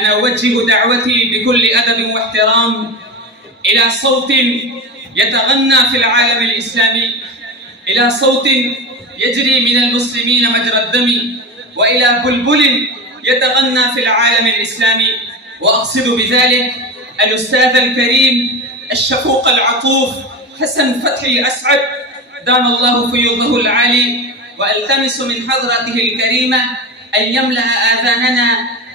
أنا أوجه دعوتي بكل أدب واحترام إلى صوت يتغنى في العالم الإسلامي، إلى صوت يجري من المسلمين مجرى الدم، وإلى بلبل يتغنى في العالم الإسلامي. وأقصد بذلك الأستاذ الكريم الشفوق العطوف حسن فتحي أسعد دام الله فيوضه العالي، وألتمس من حضرته الكريمة أن يملأ آذاننا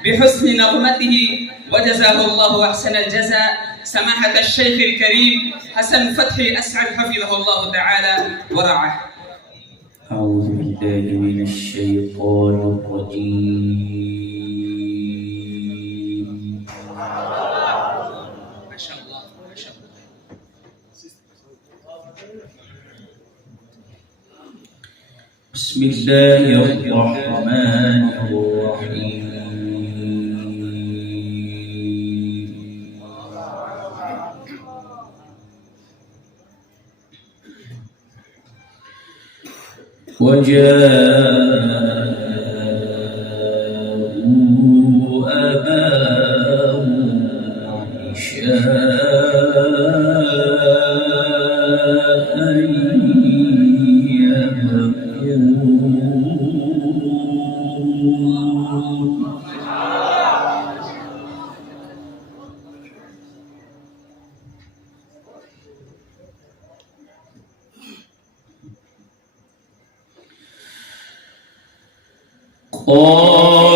بحسن نغمته، وجزاه الله أحسن الجزاء سماحة الشيخ الكريم حسن فتحي أسعد حفظه الله تعالى ورعاه. أعوذ بالله من الشيطان الرجيم. ما شاء الله ما شاء الله. بسم الله الرحمن الرحيم. وجاءوا أباهم عشاء يبكون.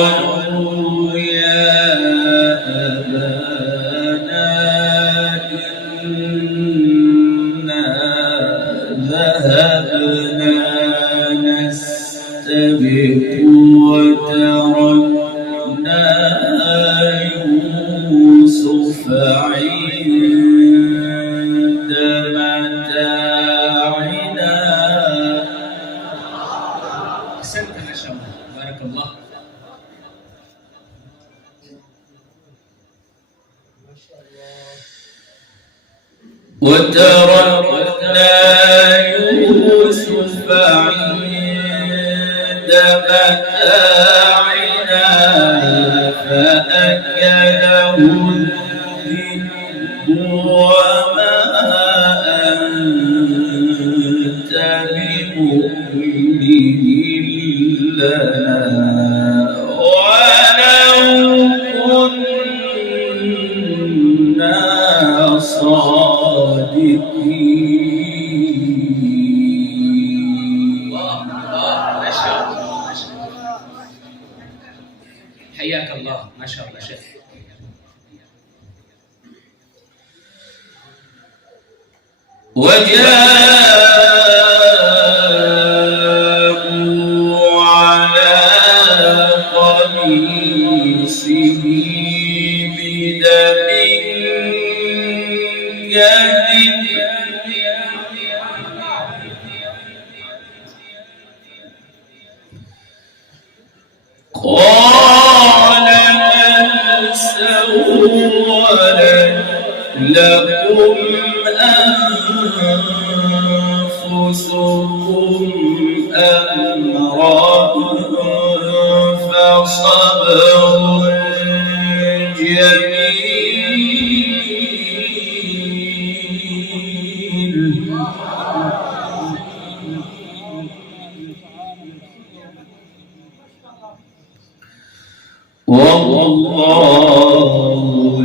قالوا يا أبانا إنا ذهبنا نستبق وتركنا يوسف عند متاعنا. أحسنت ما شاء الله بارك الله. وتركنا يوسف عند متاعنا فأكله الذئب وما أنت بمؤمن لنا ولو كنا صادقين. ما شاء الله ما شاء الله. حياك الله ما شاء الله شيخ. وجاءوا على قميصه بدم كذب قال بل سولت لكم أنفسكم أمرا فصبر جميل. والله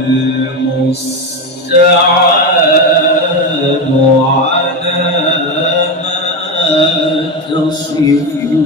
المستعان على ما تصفون.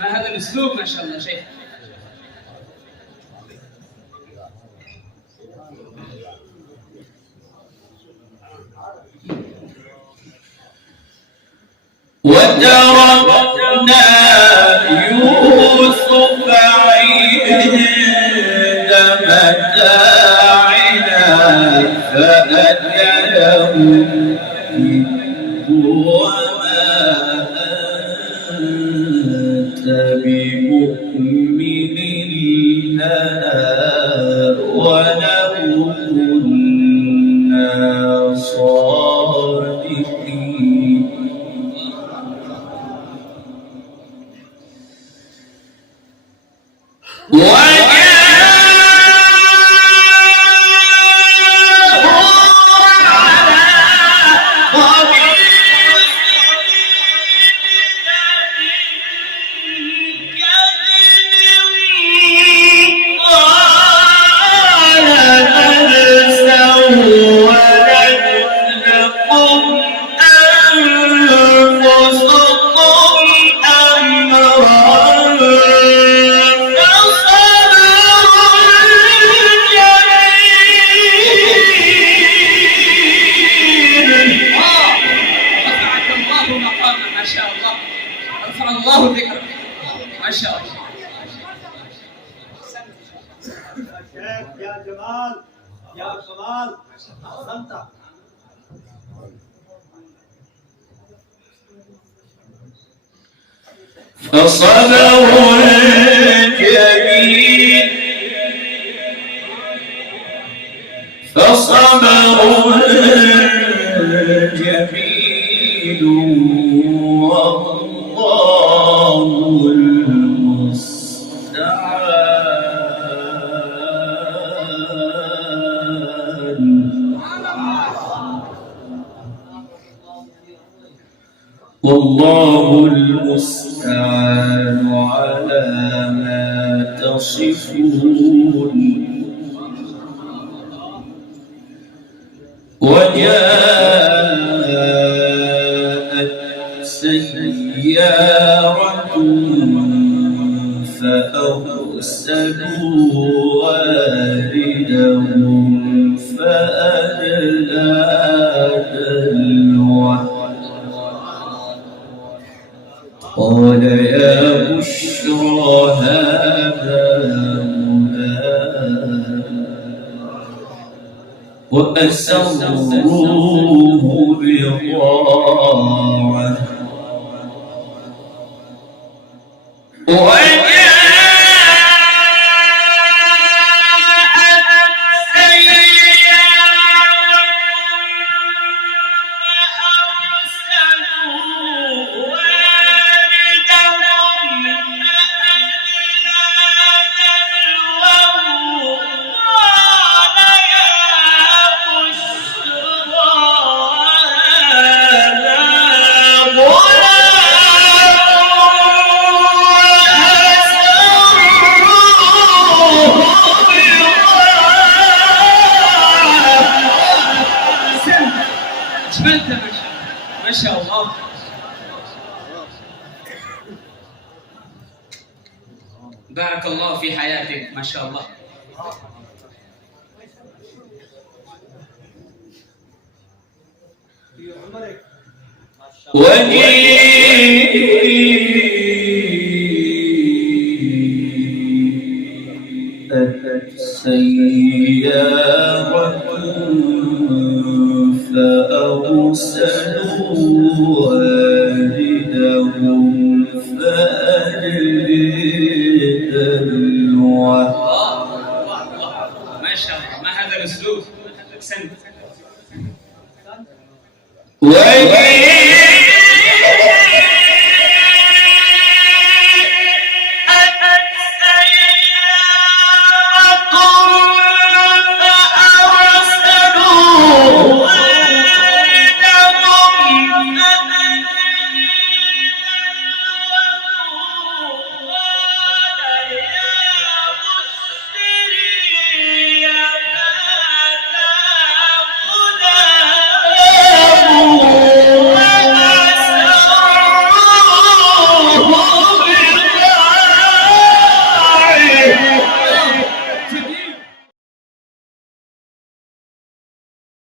ما هذا الأسلوب ما شاء الله شيخ. وتركنا يوسف عند متاعنا فأكله وما أنت بمؤمن لنا ولو كنا صادقين. ما شاء الله، رفع الله ذكرك ما شاء الله. يا جمال يا كمال أحسنت. فصبر جميل جميل والله المستعان. والله المستعان على ما تصفون. وجاءت سيارة فأرسلوا واردهم فأدلى دلوه قال يا بشرى هذا وأسروه بضاعة ما شاء الله. بارك الله في حياتك ما شاء الله. أتت سيارة فأرسلوا واردهم فأدلى